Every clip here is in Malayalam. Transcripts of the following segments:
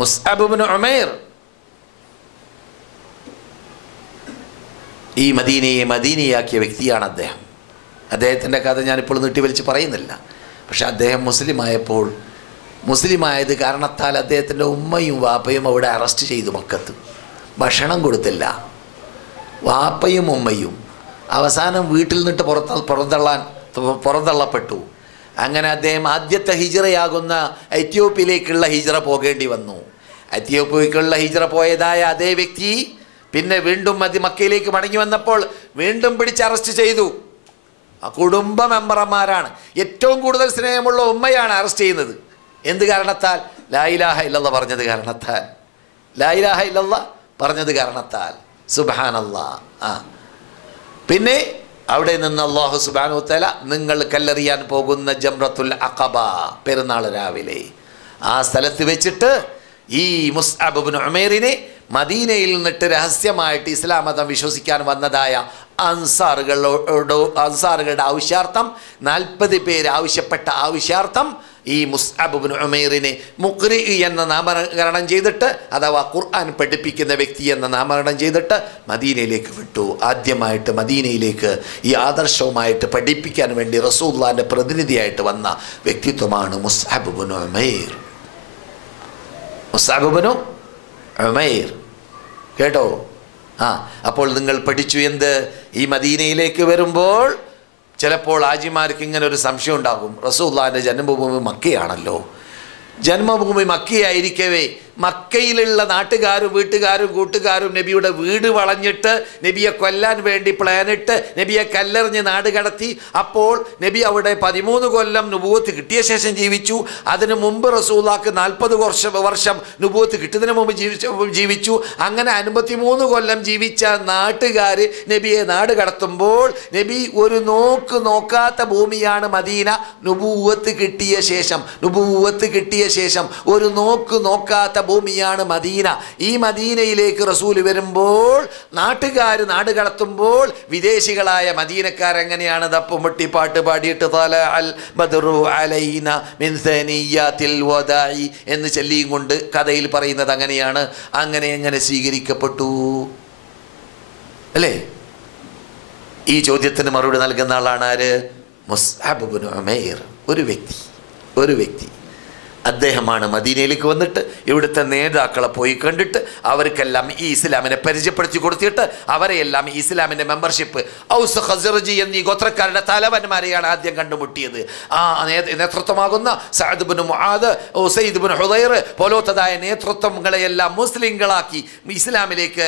മുസ്അബ് ഇബ്നു ഉമൈർ ഈ മദീനയെ മദീനയാക്കിയ വ്യക്തിയാണ് അദ്ദേഹം. അദ്ദേഹത്തിൻ്റെ കഥ ഞാനിപ്പോൾ നീട്ടിവലിച്ച് പറയുന്നില്ല. പക്ഷെ അദ്ദേഹം മുസ്ലിമായത് കാരണത്താൽ അദ്ദേഹത്തിൻ്റെ ഉമ്മയും വാപ്പയും അവിടെ അറസ്റ്റ് ചെയ്തു. മക്കത്ത് ഭക്ഷണം കൊടുത്തില്ല. വാപ്പയും ഉമ്മയും അവസാനം വീട്ടിൽ നിന്നിട്ട് പുറന്തള്ളപ്പെട്ടു. അങ്ങനെ അദ്ദേഹം ആദ്യത്തെ ഹിജ്റയാകുന്ന എത്യോപ്യയിലേക്കുള്ള ഹിജ്റ പോകേണ്ടി വന്നു. എത്യോപ്യയിലേക്കുള്ള ഹിജ്റ പോയതായ അതേ വ്യക്തി പിന്നെ വീണ്ടും മക്കയിലേക്ക് മടങ്ങി വന്നപ്പോൾ വീണ്ടും പിടിച്ച് അറസ്റ്റ് ചെയ്തു. ആ കുടുംബ മെമ്പർമാരാണ്. ഏറ്റവും കൂടുതൽ സ്നേഹമുള്ള ഉമ്മയാണ് അറസ്റ്റ് ചെയ്യുന്നത്. എന്ത് കാരണത്താൽ? ലാ ഇലാഹ ഇല്ലല്ലാഹ് പറഞ്ഞത് കാരണത്താൽ. ലാ ഇലാഹ ഇല്ലല്ലാഹ് പറഞ്ഞത് കാരണത്താൽ. സുബ്ഹാനല്ലാഹ്. പിന്നെ അവിടെ നിന്ന് അല്ലാഹു സുബ്ഹാനഹു വതആല നിങ്ങൾ കല്ലെറിയാൻ പോകുന്ന ജംറത്തുൽ അഖബ പെരുന്നാൾ രാവിലെ ആ സ്ഥലത്ത് വെച്ചിട്ട് ഈ മുസ്അബ് ഇബ്നു ഉമൈറിനെ മദീനയിൽ നിന്നിട്ട് രഹസ്യമായിട്ട് ഇസ്ലാം മതം വിശ്വസിക്കാൻ വന്നതായ അൻസാറുകളുടെ ആവശ്യാർത്ഥം 40 പേര് ആവശ്യപ്പെട്ട ആവശ്യാർത്ഥം ഈ മുസ്അബ് ഇബ്നു ഉമൈറിനെ മുഖ്രി എന്ന നാമകരണം ചെയ്തിട്ട്, അഥവാ ഖുർആൻ പഠിപ്പിക്കുന്ന വ്യക്തി എന്ന നാമകരണം ചെയ്തിട്ട് മദീനയിലേക്ക് വിട്ടു. ആദ്യമായിട്ട് മദീനയിലേക്ക് ഈ ആദർശവുമായിട്ട് പഠിപ്പിക്കാൻ വേണ്ടി റസൂലുള്ളാഹിന്റെ പ്രതിനിധിയായിട്ട് വന്ന വ്യക്തിത്വമാണ് മുസ്അബ് ഇബ്നു ഉമൈർ. മുസ്അബ് ഇബ്നു ഉമൈർ കേട്ടോ. അപ്പോൾ നിങ്ങൾ പഠിച്ചു എന്ത്? ഈ മദീനയിലേക്ക് വരുമ്പോൾ ചിലപ്പോൾ ആജിമാർക്ക് ഇങ്ങനെ ഒരു സംശയം ഉണ്ടാകും. റസൂലുള്ളാഹിന്റെ ജന്മഭൂമി മക്കയാണല്ലോ. ജന്മഭൂമി മക്കയായിരിക്കവേ മക്കയിലുള്ള നാട്ടുകാരും വീട്ടുകാരും കൂട്ടുകാരും നബിയുടെ വീട് വളഞ്ഞിട്ട് നബിയെ കൊല്ലാൻ വേണ്ടി പ്ലാനിട്ട് നബിയെ കല്ലെറിഞ്ഞ് നാട് കടത്തി. അപ്പോൾ നബി അവിടെ 13 കൊല്ലം നുബുവത്ത് കിട്ടിയ ശേഷം ജീവിച്ചു. അതിനു മുമ്പ് റസൂലുള്ളാഹിക്ക് 40 വർഷം നുബുവത്ത് കിട്ടുന്നതിന് മുമ്പ് ജീവിച്ചു. അങ്ങനെ 53 കൊല്ലം ജീവിച്ച നാട്ടുകാർ നബിയെ നാട് കടത്തുമ്പോൾ നബി ഒരു നോക്കാത്ത ഭൂമിയാണ് മദീന. നുബുവത്ത് കിട്ടിയ ശേഷം ഒരു നോക്കാത്ത ഭൂമിയാണ് മദീന. ഈ മദീനയിലേക്ക് റസൂൽ വരുമ്പോൾ നാട്ടുകാർ നാട് കടത്തുമ്പോൾ വിദേശികളായ മദീനക്കാരെങ്ങനെയാണ് ദപ്പും മുട്ടി പാട്ട് പാടിയിട്ട് തല അൽ ബദ്റു അലൈന മിൻ സനിയാത്തിൽ വദാഇ എന്ന് ചൊല്ലിയും കൊണ്ട് കഥയിൽ പറയുന്നത് അങ്ങനെയാണ്. അങ്ങനെ സ്വീകരിക്കപ്പെട്ടു അല്ലേ? ഈ ചോദ്യത്തിന് മറുപടി നൽകുന്ന ആളാണ് ആര്? മുസ്അബ് ഇബ്നു ഉമൈർ. ഒരു വ്യക്തി അദ്ദേഹമാണ് മദീനയിലേക്ക് വന്നിട്ട് ഇവിടുത്തെ നേതാക്കളെ പോയി കണ്ടിട്ട് അവർക്കെല്ലാം ഈ ഇസ്ലാമിനെ പരിചയപ്പെടുത്തി കൊടുത്തിട്ട് അവരെയെല്ലാം ഈ ഇസ്ലാമിൻ്റെ മെമ്പർഷിപ്പ് ഔസ് ഖസ്റജി എന്നീ ഗോത്രക്കാരുടെ തലവന്മാരെയാണ് ആദ്യം കണ്ടുമുട്ടിയത്. ആ നേതൃത്വമാകുന്ന സഅദ് ഇബ്നു മുആദ്, ഉസൈദ് ഇബ്നു ഹുദൈർ പോലത്തതായ നേതൃത്വങ്ങളെയെല്ലാം മുസ്ലിങ്ങളാക്കി ഇസ്ലാമിലേക്ക്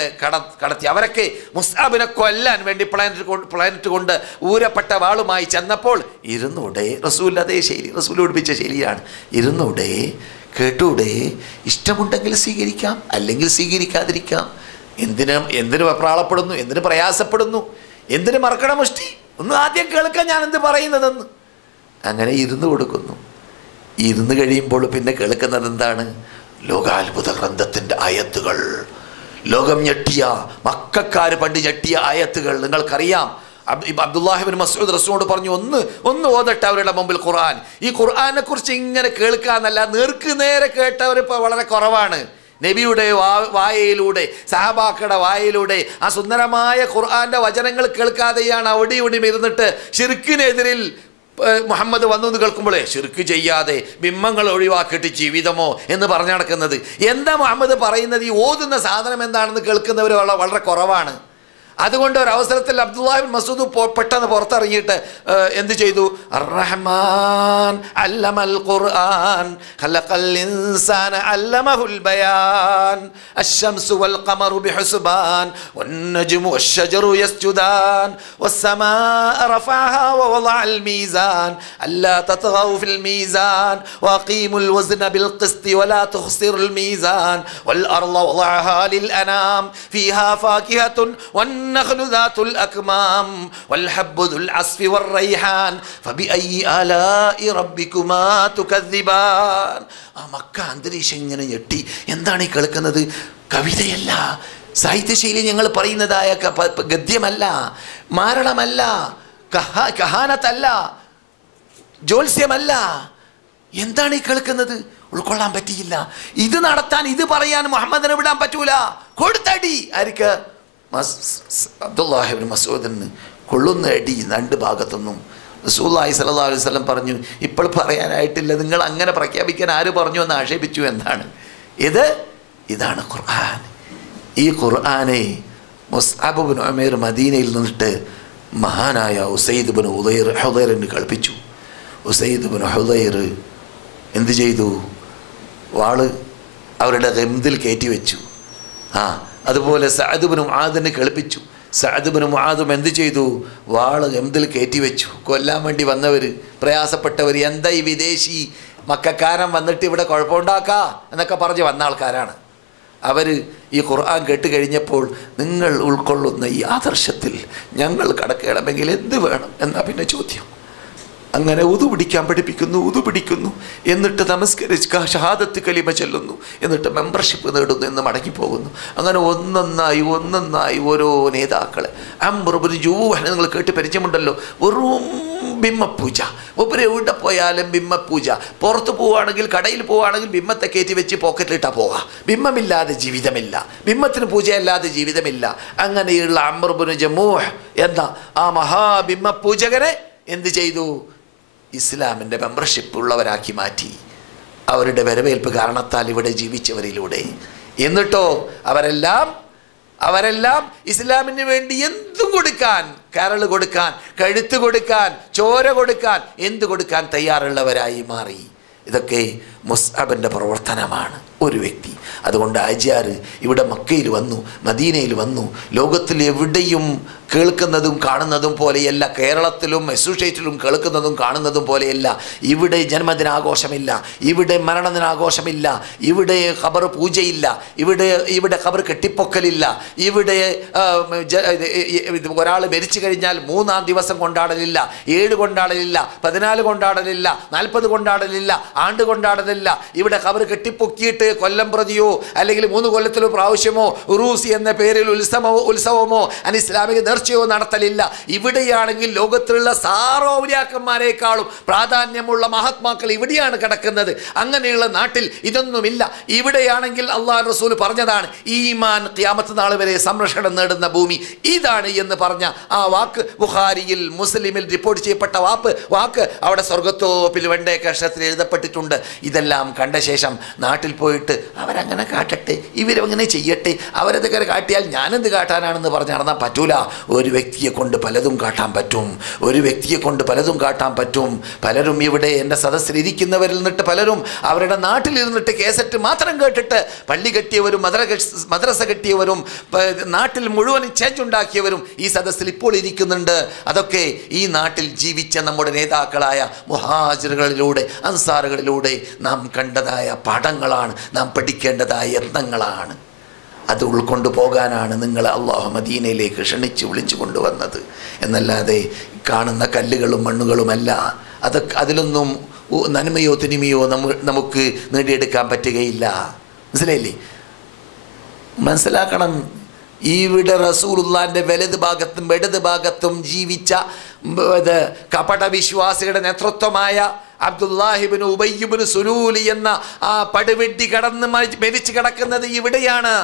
കടത്തി. അവരൊക്കെ മുസ്അബിനെ കൊല്ലാൻ വേണ്ടി പ്ലാനിട്ട് കൊണ്ട് ഊരപ്പെട്ട വാളുമായി ചെന്നപ്പോൾ ഇരുന്നൂടെ, റസൂൽ അതേ ശൈലി, റസൂൽ പഠിപ്പിച്ച ശൈലിയാണ്. ഇരുന്നൂടെ, കേട്ടൂടെ, ഇഷ്ടമുണ്ടെങ്കിൽ സ്വീകരിക്കാം, അല്ലെങ്കിൽ സ്വീകരിക്കാതിരിക്കാം. എന്തിനു വെപ്രാളപ്പെടുന്നു? എന്തിനു പ്രയാസപ്പെടുന്നു? എന്തിനു മറക്കണം മുഷ്ടി? ഒന്ന് ആദ്യം കേൾക്കാൻ ഞാൻ എന്ത് പറയുന്നതെന്ന്. അങ്ങനെ ഇരുന്ന് കൊടുക്കുന്നു. ഇരുന്ന് കഴിയുമ്പോൾ പിന്നെ കേൾക്കുന്നത് എന്താണ്? ലോകാത്ഭുത ഗ്രന്ഥത്തിൻ്റെ ആയത്തുകൾ, ലോകം ഞെട്ടിയ മക്കക്കാർ പണ്ട് ഞെട്ടിയ ആയത്തുകൾ നിങ്ങൾക്കറിയാം. അബ്ദുല്ലാഹി ഇബ്നു മസ്ഊദ് റസൂലിനോട് പറഞ്ഞു, ഒന്ന് ഓതട്ടെ അവരുടെ മുമ്പിൽ ഖുർആൻ. ഈ ഖുർആനെ കുറിച്ച് ഇങ്ങനെ കേൾക്കാന്നല്ല, നേരെ കേട്ടവർ ഇപ്പോൾ വളരെ കുറവാണ്. നബിയുടെ വായയിലൂടെ, സഹാബാക്കളുടെ വായയിലൂടെ ആ സുന്ദരമായ ഖുർആന്റെ വചനങ്ങൾ കേൾക്കാതെയാണ് അവിടെ ഇവിടെയും ഇരുന്നിട്ട് ശിർക്കിനെതിരിൽ മുഹമ്മദ് വന്നു എന്ന് കേൾക്കുമ്പോഴേ ശിർക്ക് ചെയ്യാതെ ബിംബങ്ങൾ ഒഴിവാക്കിയിട്ട് ജീവിതമോ എന്ന് പറഞ്ഞു നടക്കുന്നത്. എന്താ മുഹമ്മദ് പറയുന്നത്? ഈ ഓതുന്ന സാധനം എന്താണെന്ന് കേൾക്കുന്നവർ വളരെ കുറവാണ്. അതുകൊണ്ട് ഒരവസരത്തിൽ അബ്ദുല്ലാഹി ഇബ്നു മസ്ഊദ് പെട്ടെന്ന് പുറത്തിറങ്ങിയിട്ട് എന്ത് ചെയ്തു? അർ-റഹ്മാൻ അല്ലമൽ ഖുർആൻ ഖലഖൽ ഇൻസാന അല്ലമഹുൽ ബയാൻ അശ്ശംസു വൽ ഖമറു ബിഹുസ്ബാൻ വൻ-നജ്മു വശ്-ശജറു യസ്ജുദാൻ വസ്-സമാഅ റഫഅഹാ വവളഅൽ മീസാൻ അല്ലാ തത്ഗൗ ഫിൽ മീസാൻ വഅഖീമുൽ വസ്ന ബിൽ ഖിസ്തി വലാ തുഖ്സിറുൽ മീസാൻ വൽ അർള വളഅഹാ ലിൽ അനാം ഫീഹാ ഫാകിഹത്തുൻ والنخل ذات الأكمام والحب ذو العصف والريحان فبأي آلاء ربكما تكذبان. മക്ക അന്തരീക്ഷം ഇങ്ങനെ ഞെട്ടി. എന്താണ് ഈ കേൾക്കുന്നത്? കവിതയല്ല, സാഹിത്യശൈലി ഞങ്ങൾ പറയുന്നതായ ഗദ്യമല്ല, മാരണമല്ല, കഹാനത്തല്ല, ജ്യോത്സ്യമല്ല. എന്താണ് ഈ കേൾക്കുന്നത്? ഉൾക്കൊള്ളാൻ പറ്റിയില്ല. ഇത് നടത്താൻ, ഇത് പറയാൻ മുഹമ്മദിനെ വിടാൻ പറ്റൂല. കൊടുത്തടി ആർക്ക്? അബ്ദുല്ലാഹി ഇബ്നു മസ്ഊദിന് കൊള്ളുന്ന അടി രണ്ട് ഭാഗത്തുനിന്നും. റസൂലുള്ളാഹി സ്വല്ലല്ലാഹു അലൈഹി വസല്ലം പറഞ്ഞു, ഇപ്പോൾ പറയാനായിട്ടില്ല, നിങ്ങൾ അങ്ങനെ പ്രഖ്യാപിക്കാൻ ആര് പറഞ്ഞു എന്ന് ആക്ഷേപിച്ചു. എന്താണ് ഇതാണ് ഖുർആൻ. ഈ ഖുർആനെ മുസ്അബ് ഇബ്നു ഉമൈർ മദീനയിൽ നിന്നിട്ട് മഹാനായ ഉസൈദ് ഇബ്നു ഹുദൈറിന് കളിപ്പിച്ചു. ഉസൈദ് ഇബ്നു ഹുദൈർ എന്ത് ചെയ്തു? വാള് അവരുടെ ഗംദിൽ കയറ്റി വെച്ചു. അതുപോലെ സഅദ് ഇബ്നു മുആദിനെ കളിപ്പിച്ചു. സഅദ് ഇബ്നു മുആദും എന്ത് ചെയ്തു? വാള് ഗംദിൽ കയറ്റി വെച്ചു. കൊല്ലാൻ വേണ്ടി വന്നവർ, പ്രയാസപ്പെട്ടവർ, എന്താ ഈ വിദേശി മക്കാരൻ വന്നിട്ട് ഇവിടെ കുഴപ്പമുണ്ടാക്കാ എന്നൊക്കെ പറഞ്ഞ് വന്ന ആൾക്കാരാണ്. അവർ ഈ ഖുർആൻ കേട്ട് കഴിഞ്ഞപ്പോൾ, നിങ്ങൾ ഉൾക്കൊള്ളുന്ന ഈ ആദർശത്തിൽ ഞങ്ങൾ കടക്കണമെങ്കിൽ എന്ത് വേണം എന്നാ പിന്നെ ചോദ്യം. അങ്ങനെ ഉദു പിടിക്കാൻ പിടിക്കുന്നു, എന്നിട്ട് നമസ്കരിച്ച് ഷഹാദത്ത് കലിമ ചൊല്ലുന്നു, എന്നിട്ട് മെമ്പർഷിപ്പ് നേടുന്നു എന്ന് മടങ്ങിപ്പോകുന്നു. അങ്ങനെ ഒന്നൊന്നായി ഓരോ നേതാക്കളെ. അംർ ഇബ്നു ജൂഹ് നിങ്ങൾ കേട്ട് പരിചയമുണ്ടല്ലോ. വെറും ബിംബപൂജ. ഒപ്പര എവിടെ പോയാലും ബിംബപൂജ. പുറത്ത് പോവുകയാണെങ്കിൽ, കടയിൽ പോവുകയാണെങ്കിൽ ബിംബത്തെ കയറ്റി വെച്ച് പോക്കറ്റിലിട്ടാ പോവുക. ബിംബമില്ലാതെ ജീവിതമില്ല, ബിംബത്തിന് പൂജയല്ലാതെ ജീവിതമില്ല. അങ്ങനെയുള്ള അംർ ഇബ്നു ജമൂഹ് എന്ന ആ മഹാബിംബപൂജകരെ എന്ത് ചെയ്തു? ഇസ്ലാമിൻ്റെ മെമ്പർഷിപ്പ് ഉള്ളവരാക്കി മാറ്റി. അവരുടെ വരവേൽപ്പ് കാരണത്താൽ ഇവിടെ ജീവിച്ചവരിലൂടെ. എന്നിട്ടോ അവരെല്ലാം ഇസ്ലാമിന് വേണ്ടി എന്തും കൊടുക്കാൻ, കരൾ കൊടുക്കാൻ, കഴുത്ത് കൊടുക്കാൻ, ചോര കൊടുക്കാൻ, എന്ത് കൊടുക്കാൻ തയ്യാറുള്ളവരായി മാറി. ഇതൊക്കെ മുസ്അബിൻ്റെ പ്രവർത്തനമാണ്. ഒരു വ്യക്തി. അതുകൊണ്ട് ആജിയാർ ഇവിടെ മക്കയിൽ വന്നു, മദീനയിൽ വന്നു. ലോകത്തിൽ എവിടെയും കേൾക്കുന്നതും കാണുന്നതും പോലെയല്ല, കേരളത്തിലും അസോസിയേറ്റിലും കേൾക്കുന്നതും കാണുന്നതും പോലെയല്ല. ഇവിടെ ജന്മദിനാഘോഷമില്ല, ഇവിടെ മരണദിനാഘോഷമില്ല, ഇവിടെ ഖബർ പൂജയില്ല, ഇവിടെ ഖബർ കെട്ടിപ്പൊക്കലില്ല, ഇവിടെ ഒരാൾ മരിച്ചു കഴിഞ്ഞാൽ 3-ാം ദിവസം കൊണ്ടാടലില്ല, 7 കൊണ്ടാടലില്ല, 14 കൊണ്ടാടലില്ല, 40 കൊണ്ടാടലില്ല, ആണ്ട് കൊണ്ടാടലില്ല. ഇവിടെ ഖബർ കെട്ടിപ്പൊക്കിയിട്ട് കൊല്ലം പ്രതിയോ അല്ലെങ്കിൽ 3 കൊല്ലത്തിലോ പ്രാവശ്യമോ ഉറൂസി എന്ന പേരിൽ ഉത്സവമോ അനിസ്ലാമിക നേർച്ചയോ നടത്തലില്ല. ഇവിടെയാണെങ്കിൽ ലോകത്തിലുള്ള സാറോവര്യാക്കന്മാരെക്കാളും പ്രാധാന്യമുള്ള മഹാത്മാക്കൾ ഇവിടെയാണ് കിടക്കുന്നത്. അങ്ങനെയുള്ള നാട്ടിൽ ഇതൊന്നുമില്ല. ഇവിടെയാണെങ്കിൽ അള്ളാഹു റസൂൽ പറഞ്ഞതാണ്, ഈമാൻ ഖിയാമത്ത് നാൾ വരെ സംരക്ഷണം നേടുന്ന ഭൂമി ഇതാണ് എന്ന് പറഞ്ഞ ആ വാക്ക് ബുഖാരിയിൽ മുസ്ലിമിൽ റിപ്പോർട്ട് ചെയ്യപ്പെട്ട വാക്ക് അവിടെ സ്വർഗത്തോപ്പിൽ വെണ്ടേ കഷത്തിൽ എഴുതപ്പെട്ടിട്ടുണ്ട്. ഇതെല്ലാം കണ്ട ശേഷം നാട്ടിൽ പോയിട്ട് അവരങ്ങനെ കാട്ടട്ടെ, ഇവരങ്ങനെ ചെയ്യട്ടെ, അവരതൊക്കെ കാട്ടിയാൽ ഞാനെന്ത് കാട്ടാനാണെന്ന് പറഞ്ഞ് നടന്നാൽ പറ്റൂല. ഒരു വ്യക്തിയെ കൊണ്ട് പലതും കാട്ടാൻ പറ്റും. പലരും ഇവിടെ എൻ്റെ സദസ്സിലിരിക്കുന്നവരിൽ നിന്നിട്ട് പലരും അവരുടെ നാട്ടിലിരുന്നിട്ട് കേസറ്റ് മാത്രം കേട്ടിട്ട് പള്ളി കെട്ടിയവരും മദ്രസ കെട്ടിയവരും നാട്ടിൽ മുഴുവൻ ചേഞ്ച് ഉണ്ടാക്കിയവരും ഈ സദസ്സിൽ ഇപ്പോൾ ഇരിക്കുന്നുണ്ട്. അതൊക്കെ ഈ നാട്ടിൽ ജീവിച്ച നമ്മുടെ നേതാക്കളായ മുഹാജിറുകളിലൂടെ, അൻസാറുകളിലൂടെ നാം കണ്ടതായ പാഠങ്ങളാണ്, നാം പഠിക്കേണ്ടതായ യത്നങ്ങളാണ്. അത് ഉൾക്കൊണ്ടു പോകാനാണ് നിങ്ങളെ അള്ളാഹു മദീനയിലേക്ക് ക്ഷണിച്ച് വിളിച്ചു കൊണ്ടുവന്നത്. എന്നല്ലാതെ കാണുന്ന കല്ലുകളും മണ്ണുകളുമല്ല. അതിലൊന്നും നന്മയോ തിന്മയോ നമുക്ക് നേടിയെടുക്കാൻ പറ്റുകയില്ല. മനസ്സിലായില്ലേ? മനസ്സിലാക്കണം. ഇവിടെ റസൂലുള്ളാഹിന്റെ വലത് ഭാഗത്തും ഇടത് ഭാഗത്തും ജീവിച്ച കപട വിശ്വാസികളുടെ നേതൃത്വമായ അബ്ദുല്ലാഹി ഇബ്നു ഉബയ്യ് ഇബ്നു സുലൂൽ എന്ന ആ പടുവെട്ടി കടന്ന് മരിച്ചു കിടക്കുന്നത് ഇവിടെയാണ്,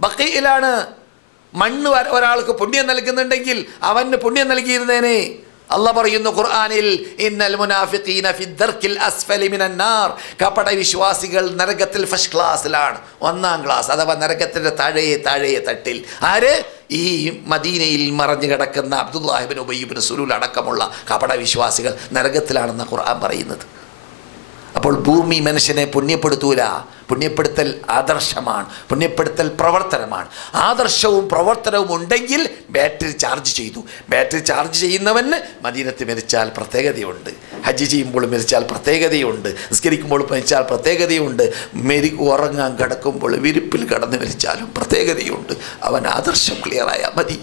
ബഖീയിലാണ്. മണ്ണ് ഒരാൾക്ക് പുണ്യം നൽകുന്നുണ്ടെങ്കിൽ അവന് പുണ്യം നൽകിയിരുന്നേനെ. അള്ളാഹ് പറയുന്നു ഖുർആനിൽ, ഇന്നൽ മുനാഫിഖീന ഫി ദർക്കിൽ അസ്ഫലി മിനൻ നാർ. കപട വിശ്വാസികൾ നരകത്തിൽ ഫസ്റ്റ് ക്ലാസ്സിലാണ്, 1-ാം ക്ലാസ്, അഥവാ നരകത്തിന്റെ താഴെ തട്ടിൽ. ആര്? ഈ മദീനയിൽ മറഞ്ഞു കിടക്കുന്ന അബ്ദുല്ലാഹി ഇബ്നു ഉബയ്യ് ഇബ്നു സുലൂൽ അടക്കമുള്ള കപട വിശ്വാസികൾ നരകത്തിലാണെന്ന് ഖുർആൻ പറയുന്നത്. അപ്പോൾ ഭൂമി മനുഷ്യനെ പുണ്യപ്പെടുത്തൂല. പുണ്യപ്പെടുത്തൽ ആദർശമാണ്, പുണ്യപ്പെടുത്തൽ പ്രവർത്തനമാണ്. ആദർശവും പ്രവർത്തനവും ഉണ്ടെങ്കിൽ ബാറ്ററി ചാർജ് ചെയ്തു. ബാറ്ററി ചാർജ് ചെയ്യുന്നവന് മദീനത്ത് മരിച്ചാൽ പ്രത്യേകതയുണ്ട്, ഹജ്ജ് ചെയ്യുമ്പോൾ മരിച്ചാൽ പ്രത്യേകതയുണ്ട്, നിസ്കരിക്കുമ്പോൾ മരിച്ചാൽ പ്രത്യേകതയുണ്ട്, ഉറങ്ങാൻ കിടക്കുമ്പോൾ വിരിപ്പിൽ കടന്ന് മരിച്ചാലും പ്രത്യേകതയുണ്ട്. അവൻ ആദർശം ക്ലിയറായാൽ മതി,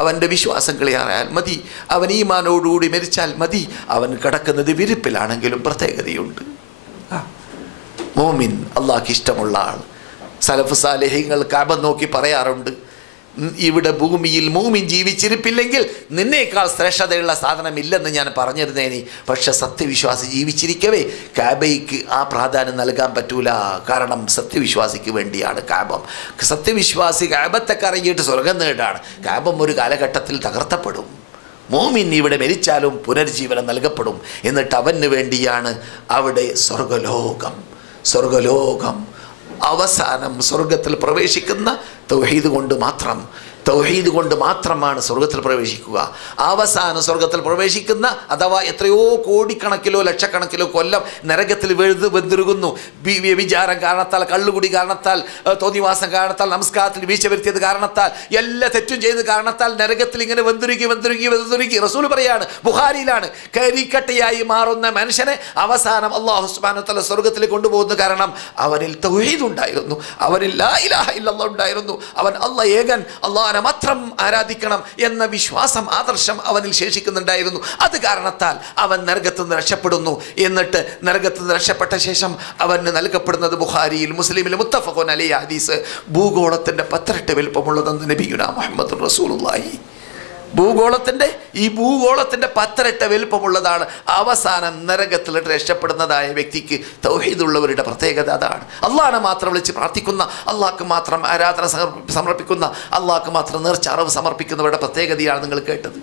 അവൻ്റെ വിശ്വാസം ക്ലിയറായാൽ മതി, അവൻ ഈമാനോടുകൂടി മരിച്ചാൽ മതി. അവൻ കിടക്കുന്നത് വിരിപ്പിലാണെങ്കിലും പ്രത്യേകതയുണ്ട്. മോമിൻ, അള്ളാഹ്ക്ക് ഇഷ്ടമുള്ള ആൾ. സലഫ് സാലിഹ്യങ്ങൾ കഅബ നോക്കി പറയാറുണ്ട്, ഇവിടെ ഭൂമിയിൽ മൂമിൻ ജീവിച്ചിരിപ്പില്ലെങ്കിൽ നിന്നേക്കാൾ ശ്രേഷ്ഠതയുള്ള സാധനമില്ലെന്ന് ഞാൻ പറഞ്ഞിരുന്നേനി. പക്ഷെ സത്യവിശ്വാസി ജീവിച്ചിരിക്കവേ കാബയ്ക്ക് ആ പ്രാധാന്യം നൽകാൻ പറ്റൂല. കാരണം സത്യവിശ്വാസിക്ക് വേണ്ടിയാണ് കാബം. സത്യവിശ്വാസി കാബത്തെ കറങ്ങിയിട്ട് സ്വർഗം നേടാണ്. കാബം ഒരു കാലഘട്ടത്തിൽ തകർത്തപ്പെടും. മോമിൻ ഇവിടെ മരിച്ചാലും പുനർജീവനം നൽകപ്പെടും. എന്നിട്ട് അവന് വേണ്ടിയാണ് അവിടെ സ്വർഗലോകം. അവസാനം സ്വർഗത്തിൽ പ്രവേശിക്കുന്ന തൗഹീദ് കൊണ്ട് മാത്രമാണ് സ്വർഗത്തിൽ പ്രവേശിക്കുക. അവസാനം സ്വർഗത്തിൽ പ്രവേശിക്കുന്ന, അഥവാ എത്രയോ കോടിക്കണക്കിലോ ലക്ഷക്കണക്കിലോ കൊല്ലം നരകത്തിൽ വെന്തുരുകുന്നു. വ്യഭിചാരം കാരണത്താൽ, കള്ളുകുടി കാരണത്താൽ, തോന്നിവാസം കാരണത്താൽ, നമസ്കാരത്തിൽ വീഴ്ച വരുത്തിയത് കാരണത്താൽ, എല്ലാ തെറ്റും ചെയ്ത് കാരണത്താൽ നരകത്തിൽ ഇങ്ങനെ വെന്തുരുകി റസൂൽ പറയാണ്, ബുഖാരിയിലാണ്, കരിക്കട്ടയായി മാറുന്ന മനുഷ്യനെ അവസാനം അല്ലാഹു സുബ്ഹാനഹു വ തആല സ്വർഗത്തിലേക്ക് കൊണ്ടുപോകുന്നു. കാരണം അവനിൽ തൗഹീദ് ഉണ്ടായിരുന്നു, അവനിൽ ലാ ഇലാഹ ഇല്ലല്ലാഹ് ഉണ്ടായിരുന്നു. അവൻ ഏകൻ അല്ലാഹുവിനെ മാത്രം ആരാധിക്കണം എന്ന വിശ്വാസം, ആദർശം അവനിൽ ശേഷിക്കുന്നുണ്ടായിരുന്നു. അത് കാരണത്താൽ അവൻ നരകത്തിൽ നിന്ന് രക്ഷപ്പെടുന്നു. എന്നിട്ട് നരകത്തിൽ നിന്ന് രക്ഷപ്പെട്ട ശേഷം അവന് നൽകപ്പെടുന്നത് ബുഖാരിയിൽ മുസ്ലിമിൽ മുത്തഫഖുൻ അലൈഹി ഹദീസ്, ഭൂഗോളത്തിൻ്റെ 10 വലിപ്പമുള്ളതെന്ന് നബിയുനാ മുഹമ്മദ് റസൂലുള്ളാഹി. ഭൂഗോളത്തിൻ്റെ 10 വലിപ്പമുള്ളതാണ്. അവസാനം നരകത്തിൽ രക്ഷപ്പെടുന്നതായ വ്യക്തിക്ക് തൗഹീദുള്ളവരുടെ പ്രത്യേകത അതാണ്. അള്ളാഹിനെ മാത്രം വിളിച്ച് പ്രാർത്ഥിക്കുന്ന, അള്ളാഹ്ക്ക് മാത്രം ആരാധന സമർപ്പിക്കുന്ന, അള്ളാഹ്ക്ക് മാത്രം നേർച്ച അറിവ് സമർപ്പിക്കുന്നവരുടെ പ്രത്യേകതയാണ് നിങ്ങൾ കേട്ടത്.